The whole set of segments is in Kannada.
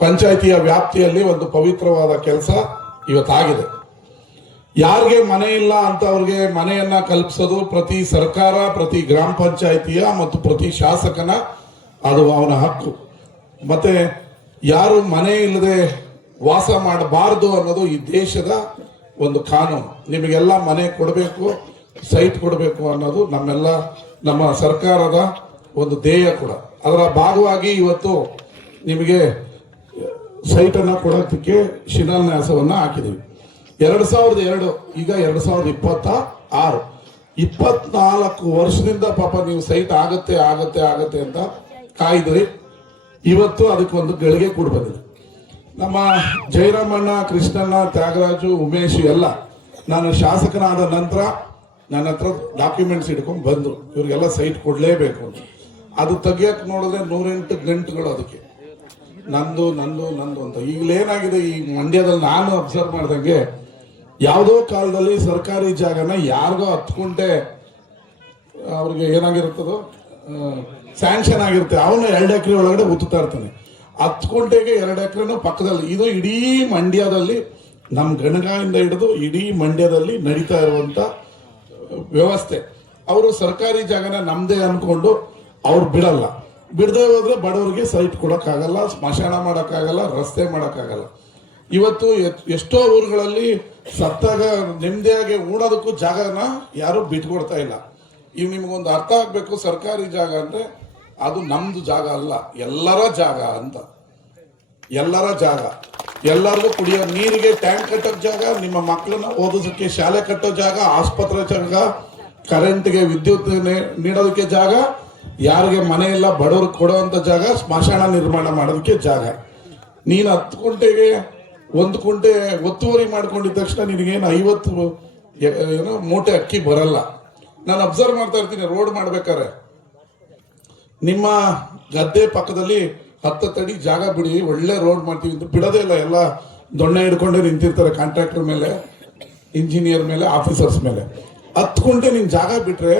ಪಂಚಾಯಿತಿಯ ವ್ಯಾಪ್ತಿಯಲ್ಲಿ ಒಂದು ಪವಿತ್ರವಾದ ಕೆಲಸ ಇವತ್ತಾಗಿದೆ. ಯಾರಿಗೆ ಮನೆ ಇಲ್ಲ ಅಂತ ಅವ್ರಿಗೆ ಮನೆಯನ್ನ ಕಲ್ಪಿಸೋದು ಪ್ರತಿ ಸರ್ಕಾರ, ಪ್ರತಿ ಗ್ರಾಮ ಪಂಚಾಯಿತಿಯ ಮತ್ತು ಪ್ರತಿ ಶಾಸಕನ ಅದು ಅವನ ಹಕ್ಕು. ಮತ್ತೆ ಯಾರು ಮನೆ ಇಲ್ಲದೆ ವಾಸ ಮಾಡಬಾರದು ಅನ್ನೋದು ಈ ದೇಶದ ಒಂದು ಕಾನೂನು. ನಿಮಗೆಲ್ಲ ಮನೆ ಕೊಡಬೇಕು, ಸೈಟ್ ಕೊಡಬೇಕು ಅನ್ನೋದು ನಮ್ಮ ಸರ್ಕಾರದ ಒಂದು ಧ್ಯೇಯ ಕೂಡ. ಅದರ ಭಾಗವಾಗಿ ಇವತ್ತು ನಿಮಗೆ ಸೈಟನ್ನು ಕೊಡೋದಕ್ಕೆ ಶಿಲಾನ್ಯಾಸವನ್ನ ಹಾಕಿದ್ದೀವಿ. 2002 ಈಗ 2026 24 ವರ್ಷದಿಂದ ಪಾಪ ನೀವು ಸೈಟ್ ಆಗತ್ತೆ ಆಗತ್ತೆ ಆಗತ್ತೆ ಅಂತ ಕಾಯ್ದ್ರಿ. ಇವತ್ತು ಅದಕ್ಕೊಂದು ಗಳಿಗೆ ಕೂಡ ಬಂದಿದೆ. ನಮ್ಮ ಜಯರಾಮಣ್ಣ, ಕೃಷ್ಣಣ್ಣ, ತ್ಯಾಗರಾಜು, ಉಮೇಶ್ ಎಲ್ಲ ನಾನು ಶಾಸಕನಾದ ನಂತರ ನನ್ನ ಹತ್ರ ಡಾಕ್ಯುಮೆಂಟ್ಸ್ ಹಿಡ್ಕೊಂಡು ಬಂದರು. ಇವ್ರಿಗೆಲ್ಲ ಸೈಟ್ ಕೊಡಲೇಬೇಕು ಅಂತ. ಅದು ತೆಗಿಯಕ್ಕೆ ನೋಡಿದ್ರೆ 108 ಗಂಟೆಗಳು ಅದಕ್ಕೆ ನಂದು ನಂದು ನಂದು ಅಂತ. ಈಗಲೇನಾಗಿದೆ ಈ ಮಂಡ್ಯದಲ್ಲಿ ನಾನು ಅಬ್ಸರ್ವ್ ಮಾಡ್ದಂಗೆ, ಯಾವುದೋ ಕಾಲದಲ್ಲಿ ಸರ್ಕಾರಿ ಜಾಗನ ಯಾರಿಗೋ 10 ಗುಂಟೆ ಅವ್ರಿಗೆ ಏನಾಗಿರುತ್ತದೋ ಸ್ಯಾಂಕ್ಷನ್ ಆಗಿರುತ್ತೆ, ಅವನು 2 ಎಕರೆ ಒಳಗಡೆ ಉತ್ತಾ ಇರ್ತಾನೆ. 10 ಗುಂಟೆಗೆ 2 ಎಕರೆನೂ ಪಕ್ಕದಲ್ಲಿ. ಇದು ಇಡೀ ಮಂಡ್ಯದಲ್ಲಿ, ನಮ್ಮ ಗಣಗಾಯಿಂದ ಹಿಡಿದು ಇಡೀ ಮಂಡ್ಯದಲ್ಲಿ ನಡೀತಾ ಇರುವಂತ ವ್ಯವಸ್ಥೆ. ಅವರು ಸರ್ಕಾರಿ ಜಾಗನ ನಮ್ದೇ ಅನ್ಕೊಂಡು ಅವ್ರು ಬಿಡಲ್ಲ. ಬಿಡದೆ ಹೋದ್ರೆ ಬಡವರಿಗೆ ಸೈಟ್ ಕೊಡಕ್ಕಾಗಲ್ಲ, ಸ್ಮಶಾನ ಮಾಡೋಕ್ಕಾಗಲ್ಲ, ರಸ್ತೆ ಮಾಡೋಕ್ಕಾಗಲ್ಲ. ಇವತ್ತು ಎಷ್ಟೋ ಊರುಗಳಲ್ಲಿ ಸತ್ತಾಗ ನೆಮ್ಮದಿಯಾಗಿ ಉಣೋದಕ್ಕೂ ಜಾಗನ ಯಾರು ಬಿಟ್ಕೊಡ್ತಾ ಇಲ್ಲ. ಈಗ ನಿಮ್ಗೊಂದು ಅರ್ಥ ಆಗ್ಬೇಕು, ಸರ್ಕಾರಿ ಜಾಗ ಅಂದ್ರೆ ಅದು ನಮ್ದು ಜಾಗ ಅಲ್ಲ, ಎಲ್ಲರ ಜಾಗ ಅಂತ. ಎಲ್ಲರ ಜಾಗ, ಎಲ್ಲರಿಗೂ ಕುಡಿಯೋ ನೀರಿಗೆ ಟ್ಯಾಂಕ್ ಕಟ್ಟೋ ಜಾಗ, ನಿಮ್ಮ ಮಕ್ಕಳನ್ನ ಓದೋದಕ್ಕೆ ಶಾಲೆ ಕಟ್ಟೋ ಜಾಗ, ಆಸ್ಪತ್ರೆ ಜಾಗ, ಕರೆಂಟ್ಗೆ ವಿದ್ಯುತ್ ನೀಡೋದಕ್ಕೆ ಜಾಗ, ಯಾರಿಗೆ ಮನೆ ಇಲ್ಲ ಬಡವ್ರಿಗೆ ಕೊಡುವಂತ ಜಾಗ, ಸ್ಮಶಾನ ನಿರ್ಮಾಣ ಮಾಡೋದಕ್ಕೆ ಜಾಗ. ನೀನು 10 ಗುಂಟೆಗೆ 1 ಗುಂಟೆ ಒತ್ತುವರಿ ಮಾಡ್ಕೊಂಡಿದ ತಕ್ಷಣ ನಿನಗೇನು 50 ಮೂಟೆ ಅಕ್ಕಿ ಬರಲ್ಲ. ನಾನು ಅಬ್ಸರ್ವ್ ಮಾಡ್ತಾ ಇರ್ತೀನಿ, ರೋಡ್ ಮಾಡ್ಬೇಕಾರೆ ನಿಮ್ಮ ಗದ್ದೆ ಪಕ್ಕದಲ್ಲಿ 10 ಅಡಿ ಜಾಗ ಬಿಡಿ, ಒಳ್ಳೆ ರೋಡ್ ಮಾಡ್ತೀವಿ ಅಂತ ಬಿಡೋದೇ ಇಲ್ಲ. ಎಲ್ಲ ದೊಣ್ಣೆ ಹಿಡ್ಕೊಂಡೇ ನಿಂತಿರ್ತಾರೆ, ಕಾಂಟ್ರಾಕ್ಟರ್ ಮೇಲೆ, ಇಂಜಿನಿಯರ್ ಮೇಲೆ, ಆಫೀಸರ್ಸ್ ಮೇಲೆ. 10 ಗುಂಟೆ ನಿನ್ ಜಾಗ ಬಿಟ್ರೆ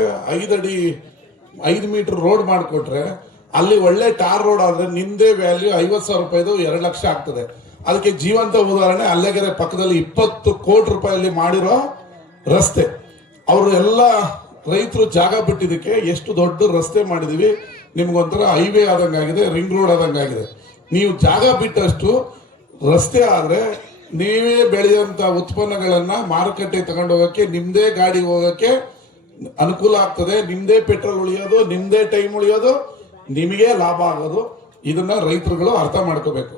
5 ಮೀಟರ್ ರೋಡ್ ಮಾಡಿಕೊಟ್ರೆ, ಅಲ್ಲಿ ಒಳ್ಳೆ ಟಾರ್ ರೋಡ್ ಆದ್ರೆ ನಿಂದೇ ವ್ಯಾಲ್ಯೂ 50,000 ರೂಪಾಯಿದು 2 ಲಕ್ಷ ಆಗ್ತದೆ. ಅದಕ್ಕೆ ಜೀವಂತ ಉದಾಹರಣೆ ಅಲ್ಲೆಗೆರೆ ಪಕ್ಕದಲ್ಲಿ 20 ಕೋಟಿ ರೂಪಾಯಲ್ಲಿ ಮಾಡಿರೋ ರಸ್ತೆ. ಅವರು ಎಲ್ಲ ರೈತರು ಜಾಗ ಬಿಟ್ಟಿದ್ದಕ್ಕೆ ಎಷ್ಟು ದೊಡ್ಡ ರಸ್ತೆ ಮಾಡಿದೀವಿ. ನಿಮ್ಗೊಂಥರ ಹೈವೇ ಆದಂಗಾಗಿದೆ, ರಿಂಗ್ ರೋಡ್ ಆದಂಗಾಗಿದೆ. ನೀವು ಜಾಗ ಬಿಟ್ಟಷ್ಟು ರಸ್ತೆ ಆದ್ರೆ ನೀವೇ ಬೆಳೆಯುವಂತ ಉತ್ಪನ್ನಗಳನ್ನ ಮಾರುಕಟ್ಟೆ ತಗೊಂಡು ಹೋಗಕ್ಕೆ, ನಿಮ್ದೇ ಗಾಡಿ ಹೋಗಕ್ಕೆ ಅನುಕೂಲ ಆಗ್ತದೆ. ನಿಮ್ದೇ ಪೆಟ್ರೋಲ್ ಉಳಿಯೋದು, ನಿಮ್ದೇ ಟೈಮ್ ಉಳಿಯೋದು, ನಿಮಗೆ ಲಾಭ ಆಗೋದು. ಇದನ್ನ ರೈತರುಗಳು ಅರ್ಥ ಮಾಡ್ಕೋಬೇಕು.